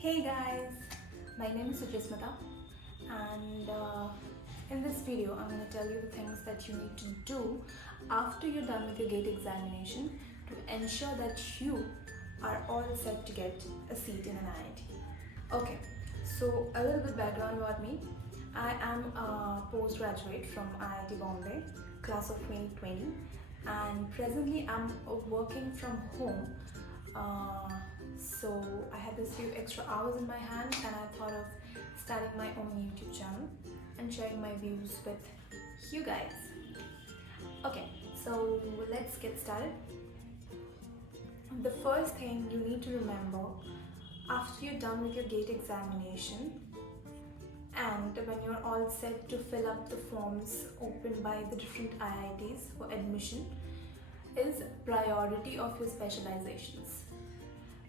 Hey guys, my name is Sujismata and in this video I'm going to tell you the things that you need to do after you're done with your GATE examination to ensure that you are all set to get a seat in an IIT. Okay, so a little bit background about me. I am a postgraduate from IIT Bombay, class of 2020, and presently I'm working from home. So I had this few extra hours in my hand and I thought of starting my own YouTube channel and sharing my views with you guys. Okay, so let's get started. The first thing you need to remember after you're done with your GATE examination and when you're all set to fill up the forms opened by the different IITs for admission is priority of your specializations.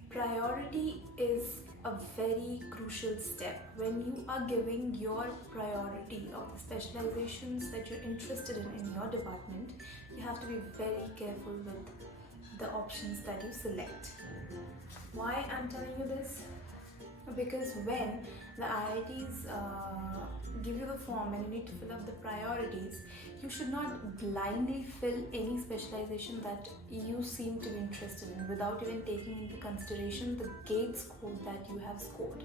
Priority is a very crucial step. When you are giving your priority of the specializations that you're interested in your department, you have to be very careful with the options that you select. Why I'm telling you this? Because when the IITs give you the form and you need to fill up the priorities, you should not blindly fill any specialization that you seem to be interested in without even taking into consideration the GATE score that you have scored.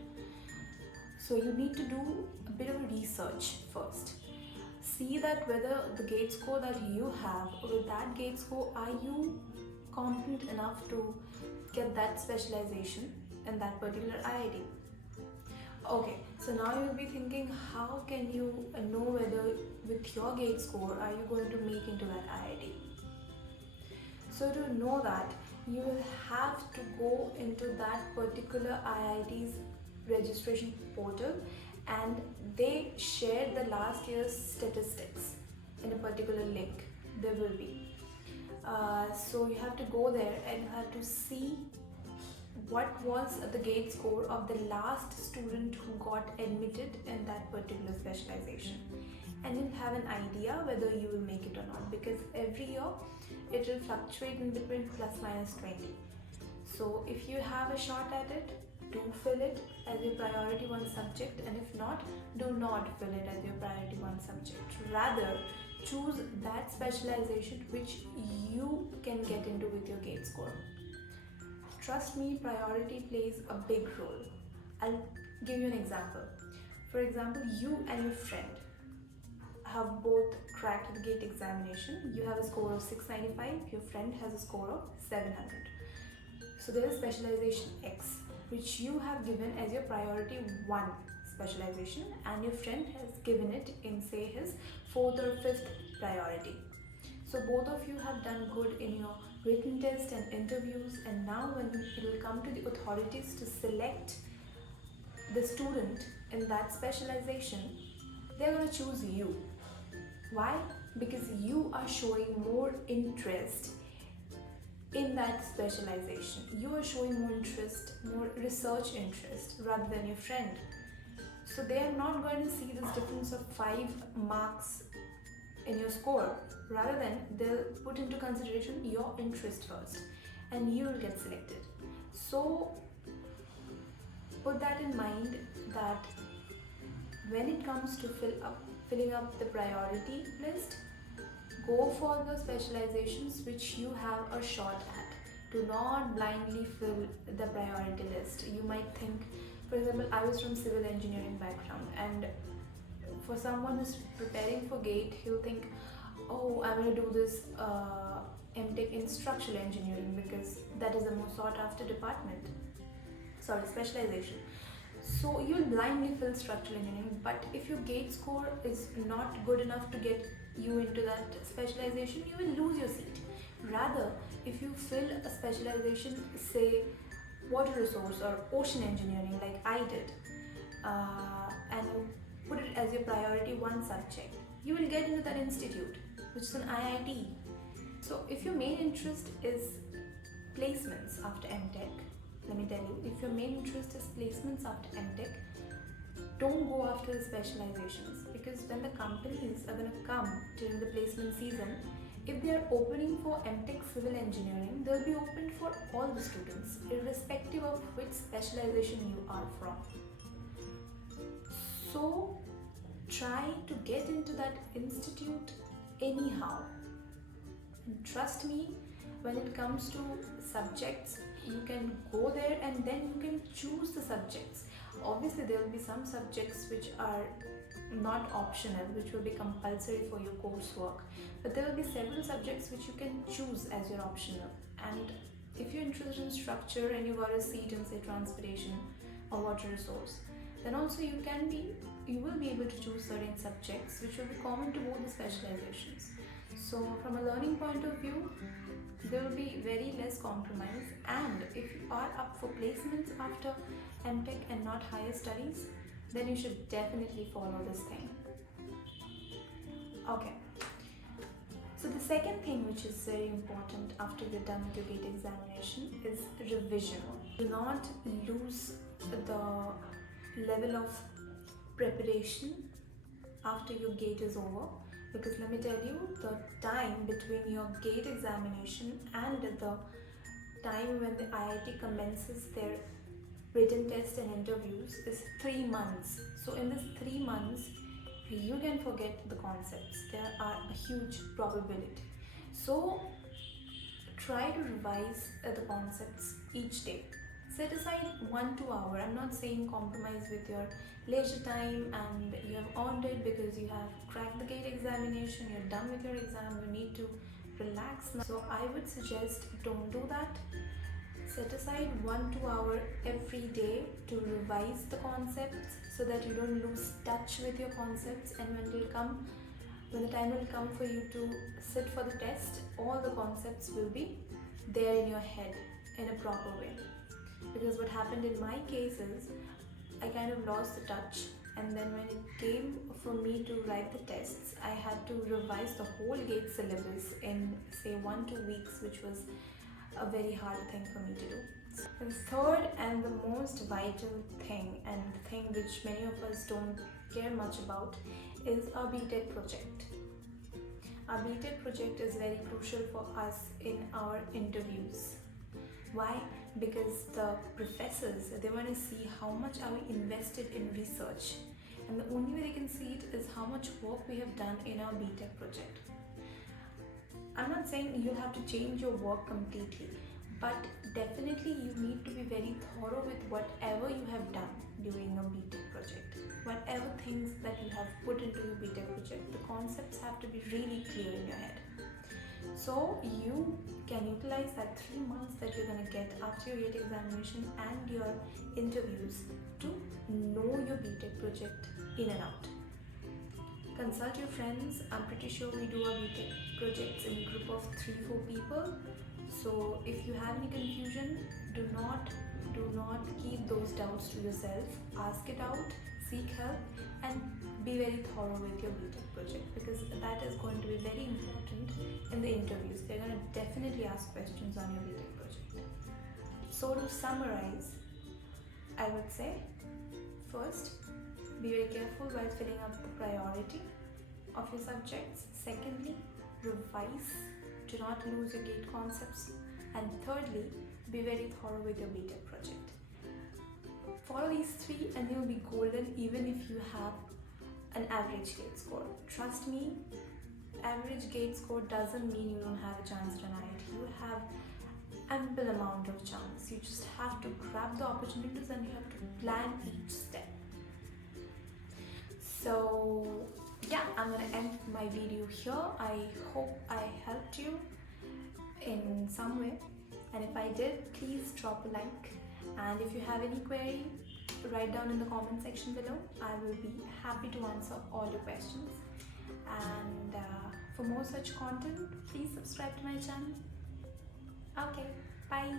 So you need to do a bit of a research first. See that whether the GATE score that you have, with that GATE score, are you competent enough to get that specialization in that particular IIT. Okay, so now you'll be thinking, how can you know whether with your GATE score are you going to make into that IIT? So to know that, you will have to go into that particular IIT's registration portal and they share the last year's statistics in a particular link. There will be. So you have to go there and you have to see what was the GATE score of the last student who got admitted in that particular specialization, and you'll have an idea whether you will make it or not, because every year it will fluctuate in between plus minus 20. So if you have a shot at it, do fill it as your priority one subject, and if not, do not fill it as your priority one subject. Rather, choose that specialization which you can get into with your GATE score. Trust me, priority plays a big role. I'll give you an example. For example, you and your friend have both cracked the GATE examination. You have a score of 695, your friend has a score of 700. So there is specialization X, which you have given as your priority 1 specialization, and your friend has given it in, say, his 4th or 5th priority. So both of you have done good in your written test and interviews, and now when it will come to the authorities to select the student in that specialization, they're going to choose you. Why? Because you are showing more interest in that specialization. You are showing more interest, more research interest rather than your friend. So they are not going to see this difference of 5 marks in your score. Rather than, they'll put into consideration your interest first and you will get selected. So put that in mind, that when it comes to filling up the priority list, go for the specializations which you have a shot at. Do not blindly fill the priority list. You might think, for example, I was from civil engineering background, and for someone who's preparing for GATE, he'll think, oh, I'm going to do this Mtech in structural engineering because that is the most sought after specialization. So you'll blindly fill structural engineering, but if your GATE score is not good enough to get you into that specialization, you will lose your seat. Rather, if you fill a specialization, say water resource or ocean engineering like I did, and you put it as your priority 1 subject, you will get into that institute, which is an IIT. So if your main interest is placements after Mtech, let me tell you, if your main interest is placements after Mtech, don't go after the specializations, because when the companies are going to come during the placement season, If they are opening for Mtech Civil Engineering, they'll be open for all the students, irrespective of which specialization you are from. So try to get into that institute anyhow. And trust me, when it comes to subjects, you can go there and then you can choose the subjects. Obviously, there will be some subjects which are not optional, which will be compulsory for your coursework, but there will be several subjects which you can choose as your optional. And if you're interested in structure and you got a seat in, say, transportation or water resource, then also you will be able to choose certain subjects which will be common to both the specializations. So from a learning point of view, there will be very less compromise, and if you are up for placements after Mtech and not higher studies, then you should definitely follow this thing. Okay, so the second thing which is very important after you're done with your GATE examination is revision. Do not lose the level of preparation after your GATE is over, because let me tell you, the time between your GATE examination and the time when the IIT commences their written test and interviews is 3 months. So in this 3 months, you can forget the concepts. There are a huge probability. So try to revise the concepts each day. Set aside 1-2 hours. I'm not saying compromise with your leisure time and you have earned it because you have cracked the GATE examination, you're done with your exam, you need to relax now. So I would suggest don't do that. Set aside 1-2 hours every day to revise the concepts so that you don't lose touch with your concepts, and when the time will come for you to sit for the test, all the concepts will be there in your head in a proper way. Because what happened in my case is I kind of lost the touch, and then when it came for me to write the tests, I had to revise the whole GATE syllabus in, say, 1-2 weeks, which was a very hard thing for me to do. And third and the most vital thing, and the thing which many of us don't care much about, is our BTech project. Our BTech project is very crucial for us in our interviews. Why? Because the professors, they want to see how much are we invested in research, and the only way they can see it is how much work we have done in our BTech project. I'm not saying you'll have to change your work completely, but definitely you need to be very thorough with whatever you have done during your BTech project. Whatever things that you have put into your BTech project, the concepts have to be really clear in your head. So you can utilize that 3 months that you're going to get after your GATE examination and your interviews to know your BTech project in and out. Consult your friends. I'm pretty sure we do our BTech projects in a group of 3-4 people. So if you have any confusion, do not keep those doubts to yourself. Ask it out, seek help, and be very thorough with your BTech project, because that is going to be very important in the interviews. They're going to definitely ask questions on your BTech project. So to summarize, I would say, first, be very careful while filling up the priority of your subjects. Secondly, revise. Do not lose your GATE concepts. And thirdly, be very thorough with your BTech project. Follow these 3 and you'll be golden even if you have an average GATE score. Trust me, average GATE score doesn't mean you don't have a chance to an IIT. You have ample amount of chance. You just have to grab the opportunities and you have to plan each step. So yeah, I'm gonna end my video here. I hope I helped you in some way, and if I did, please drop a like, and if you have any query, write down in the comment section below. I will be happy to answer all your questions, and for more such content, please subscribe to my channel. Okay, bye.